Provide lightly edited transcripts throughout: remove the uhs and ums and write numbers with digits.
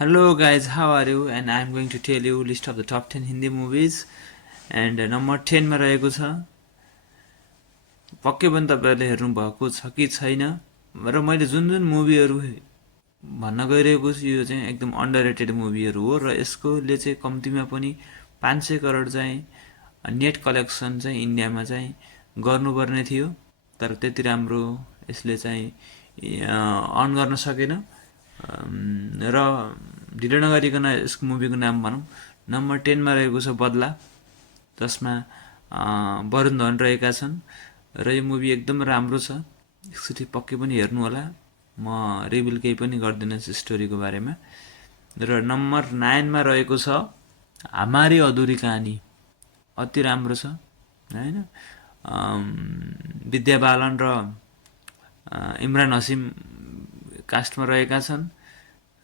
Hello guys, how are you? And I'm going to tell you list of the top 10 Hindi movies. And number 10 मा रहेको छ पक्कै पनि तपाईहरुले हेर्नु भएको छ कि छैन र मैले जुन जुन मुभीहरु भन्न गइरहेको छु यो चाहिँ एकदम अन्डररेटेड मुभीहरु हो र यसकोले चाहिँ कम्तिमा पनि 500 करोड चाहिँ नेट कलेक्सन चाहिँ इन्डियामा चाहिँ गर्नुपर्ने थियो तर त्यति राम्रो यसले चाहिँ अर्न गर्न सकेन र ढिलो नगरिकन यसको मुभीको नाम भनौँ नम्बर 10 मा रहेको छ बदला जसमा वरुण धवन रहेका छन् र यो मुभी एकदम राम्रो छ एकचोटि पक्कै पनि हेर्नु होला म रिभिल केही पनि गर्दिन स्टोरीको बारेमा र नम्बर 9 मा रहेको छ हमारी अधुरी कहानी अति राम्रो छ हैन विद्या बालन र इमरान हसिम कास्टमा रहेका छन्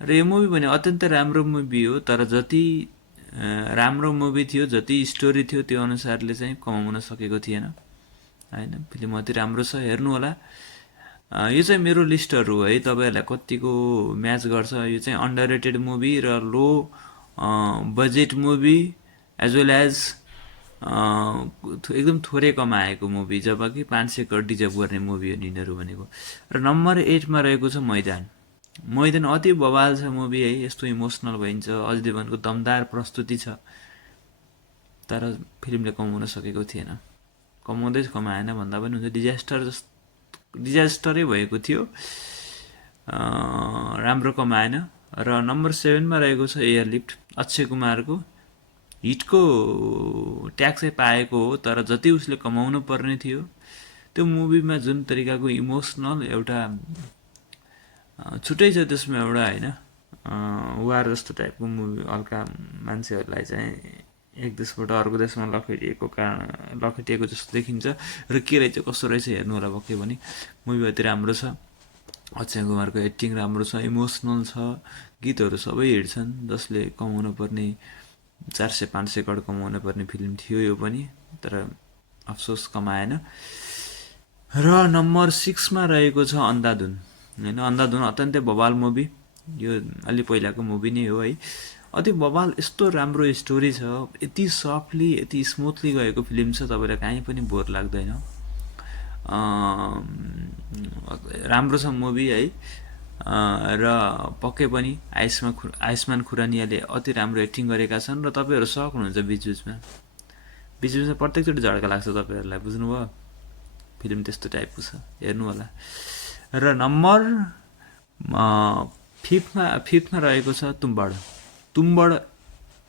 र यो मुभी पनि अत्यन्त राम्रो मुभी हो तर जति राम्रो मुभी थियो जति स्टोरी थियो त्यो अनुसारले चाहिँ कमाउन सकेको थिएन हैन फिल्म अति राम्रो छ हेर्नु होला यो चाहिँ मेरो लिस्टहरु है तपाईहरुलाई कतिको म्याच गर्छ यो चाहिँ अन्डररेटेड मुभी र low budget movie as well as एकदम थोरै कमाएको मुभी जबकि 500 करोड डिजर्भ गर्ने मुभी हो यिनीहरु भनेको र नम्बर 8 मा रहेको छ मैदान अति बवाल छ मुभी है यस्तो इमोसनल भइन्छ अजय देवगनको दमदार प्रस्तुति छ तर फिल्मले कमाउन सकेको थिएन कमाएन भन्दा पनि हुन्छ डिजास्टरै भएको थियो राम्रो कमाएन र नम्बर 7 मा रहेको छ एयरलिफ्ट अक्षय कुमारको हिटको ट्याग चाहिँ पाएको हो तर जति उसले कमाउनु पर्ने थियो त्यो मुभीमा जुन तरिकाको इमोसनल एउटा छुट्टै छ त्यसमा एउटा हैन वार जस्तो टाइपको मुभी हल्का मान्छेहरुलाई चाहिँ एक देशबाट अर्को देशमा लखेटिएको जस्तो देखिन्छ र के रहेछ कसो रहेछ हेर्नु होला पक्कै पनि मुभी अति राम्रो छ अक्षय कुमारको एक्टिङ राम्रो छ इमोसनल छ गीतहरु सबै हिट छन् जसले कमाउनु पर्ने 400-500 करोड कमाउन पर्ने फिल्म थियो यो पनि तर अफसोस कमाएन र नम्बर 6 मा रहेको छ अन्धाधुन हैन अन्धाधुन अत्यन्तै बवाल मुभी यो अलि पहिलाको मुभी नै हो है अति बवाल यस्तो राम्रो स्टोरी छ यति सफ्टली यति स्मुथली गएको फिल्म छ तपाईलाई कहीँ पनि बोर लाग्दैन राम्रो छ मुभी है र पक्कै पनि आयुष्मान खुरानियाले अति राम्रो एक्टिङ गरेका छन् र तपाईहरु सक्नुहुन्छ बीचबीचमा प्रत्येकचोटि झड्का लाग्छ तपाईहरुलाई बुझ्नुभयो फिल्म त्यस्तो टाइपको छ हेर्नु होला र नम्बर 5 मा रहेको छ तुम्बड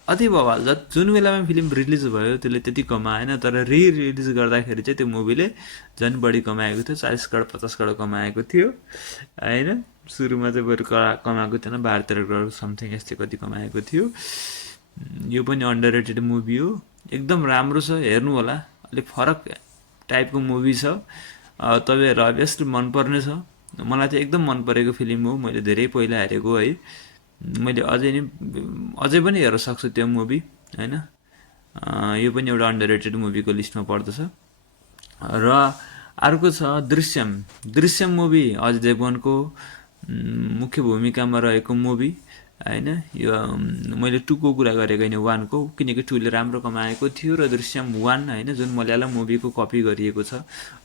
अति बवाल जुन बेलामा फिल्म रिलिज भयो त्यसले त्यति कमाएन तर रिलिज गर्दाखेरि चाहिँ त्यो मुभीले झन् बढी कमाएको थियो 40 करोड 50 करोड कमाएको थियो हैन सुरुमा चाहिँ बरु कमाएको थिएन 12-13 करोड समथिङ यस्तै कति कमाएको थियो यो पनि अन्डररेटेड मुभी हो एकदम राम्रो छ हेर्नु होला अलि फरक टाइपको मुभी छ तपाईहरु अभियसली मन पर्ने छ मलाई चाहिँ एकदम मन परेको फिल्म हो मैले धेरै पहिला हेरेको है मैले अझै पनि हेर्न सक्छु त्यो मुभी हैन यो पनि एउटा अन्डररेटेड मुभीको लिस्टमा पर्दछ र अर्को छ दृश्यम मुभी अजय देवगनको मुख्य भूमिकामा रहेको मुभी हैन यो मैले 2 को कुरा गरेको हैन 1 को किनकि 2 ले राम्रो कमाएको थियो र दृश्यम 1 हैन जुन मलयालम मुभीको कपी गरिएको छ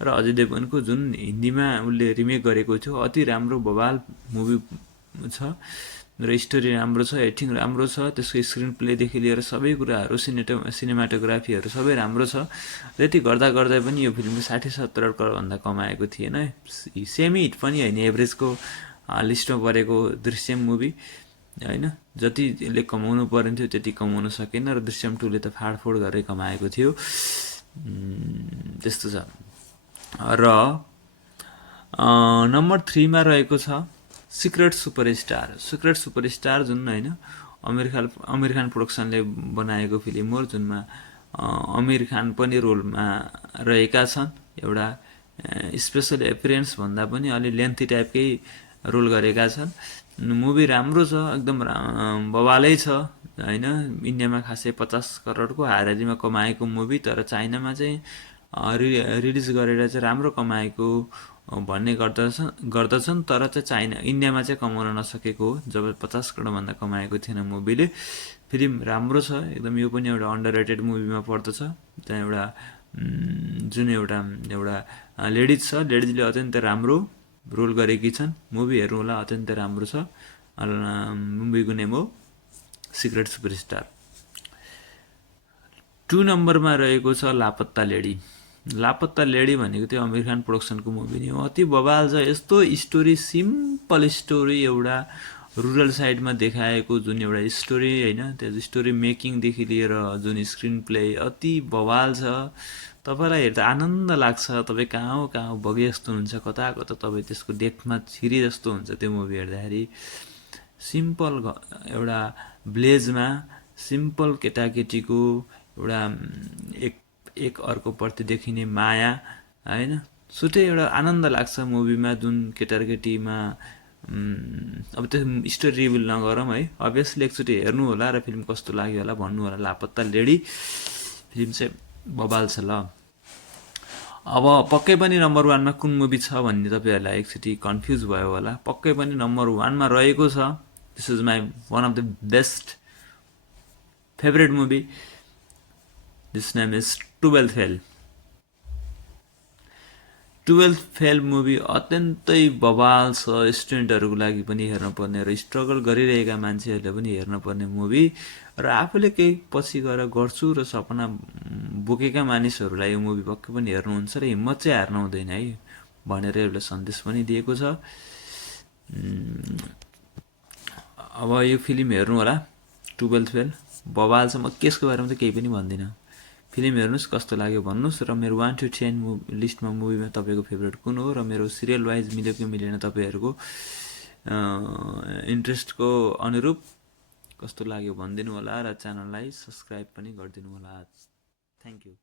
र अजय देवगनको जुन हिन्दीमा उले रिमेक गरेको थियो अति राम्रो बवाल मुभी छ र स्टोरी राम्रो छ एक्टिङ राम्रो छ त्यसको स्क्रिन प्ले देखि लिएर सबै कुराहरु सिनेमाटोग्राफीहरु सबै राम्रो छ त्यति गर्दा पनि यो फिल्मले 60-70 करोड भन्दा कमाएको थिएन सेमी हिट पनि हैन एभरेजको लिस्टमा परेको दृश्यम मुभी हैन जतिले कमाउनु पर्ने थियो त्यति कमाउन सकेन र दृश्यम 2 ले त फाडफोड गरेर कमाएको थियो त्यस्तो छ र नम्बर 3 मा रहेको छ सिक्रेट सुपरस्टार जुन हैन आमिर खान प्रोडक्सनले बनाएको फिल्म हो जुनमा आमिर खान पनि रोलमा रहेका छन् एउटा स्पेशल एपियरेन्स भन्दा पनि अलि लेन्थी टाइपकै रोल गरेका छन् मुभी राम्रो छ एकदम बवालै छ हैन इन्डियामा खासै 50 करोडको हाराहारीमा कमाएको मुभी तर चाइनामा चाहिँ रिलिज गरेर चाहिँ राम्रो कमाएको भन्ने गर्दछन् तर चाहिँ चाइना इन्डियामा चाहिँ कमाउन नसकेको हो। जब 50 करोडभन्दा कमाएको थिएन मुभीले। फिल्म राम्रो छ एकदम, यो पनि एउटा अन्डर रेटेड मुभीमा पर्दछ। त्यहाँ एउटा जुन एउटा लेडिज छ, लेडिजले अत्यन्तै राम्रो रोल गरेकी छन्। मुभी हेर्नु होला, अत्यन्तै राम्रो छ। मुभीको नेम हो सिक्रेट सुपरस्टार। 2 नम्बरमा रहेको छ लापत्ता लेडी। लापत्ता लेडी भनेको त्यो अमिर खान प्रोडक्सनको मुभी नै हो। अति बवाल छ यस्तो स्टोरी, सिम्पल स्टोरी, एउटा रुरल साइडमा देखाएको जुन एउटा स्टोरी होइन, त्यो स्टोरी मेकिङदेखि लिएर जुन स्क्रिन प्ले अति बवाल छ। तपाईँलाई हेर्दा आनन्द लाग्छ, तपाईँ कहाँ बगे जस्तो हुन्छ, कता कता तपाईँ त्यसको डेप्थमा छिरे जस्तो हुन्छ त्यो मुभी हेर्दाखेरि। सिम्पल एउटा भिलेजमा सिम्पल केटाकेटीको एउटा एक अर्कोप्रति देखिने माया होइन, छुट्टै एउटा आनन्द लाग्छ मुभीमा। जुन केटाकेटीमा अब त्यो स्टोरी रिभिल नगरौँ है, अभियसली एकचोटि हेर्नु होला र फिल्म कस्तो लाग्यो होला भन्नु होला। लापत्ता लेडी फिल्म चाहिँ बवाल छ ल। अब पक्कै पनि नम्बर 1मा कुन मुभी छ भन्ने तपाईँहरूलाई एकचोटि कन्फ्युज भयो होला। पक्कै पनि नम्बर 1मा रहेको छ, this is my one of the best favourite movie, this name is 12th fail. 12th fail movie अत्यन्तै बवाल छ। स्टुडेन्टहरूको लागि पनि हेर्नुपर्ने र स्ट्रगल गरिरहेका मान्छेहरूले पनि हेर्नुपर्ने मुभी, र आफूले केही पछि गएर गर्छु र सपना बोकेका मानिसहरूलाई यो मुभी पक्कै पनि हेर्नुहुन्छ र हिम्मत चाहिँ हार्नु हुँदैन है भनेर एउटा सन्देश पनि दिएको छ। अब यो फिल्म हेर्नु होला 12th फेल, बवाल छ। म केसको बारेमा चाहिँ केही पनि भन्दिनँ, फिल्म हेर्नुहोस्, कस्तो लाग्यो भन्नुहोस्। र मेरो 1 to 10 लिस्टमा मुभीमा तपाईँको फेभरेट कुन हो, र मेरो सिरियल वाइज मिल्यो कि मिलेन तपाईँहरूको इन्ट्रेस्टको अनुरूप कस्तो लाग्यो भनिदिनु होला, र च्यानललाई सब्सक्राइब पनि गरिदिनु होला। Thank you.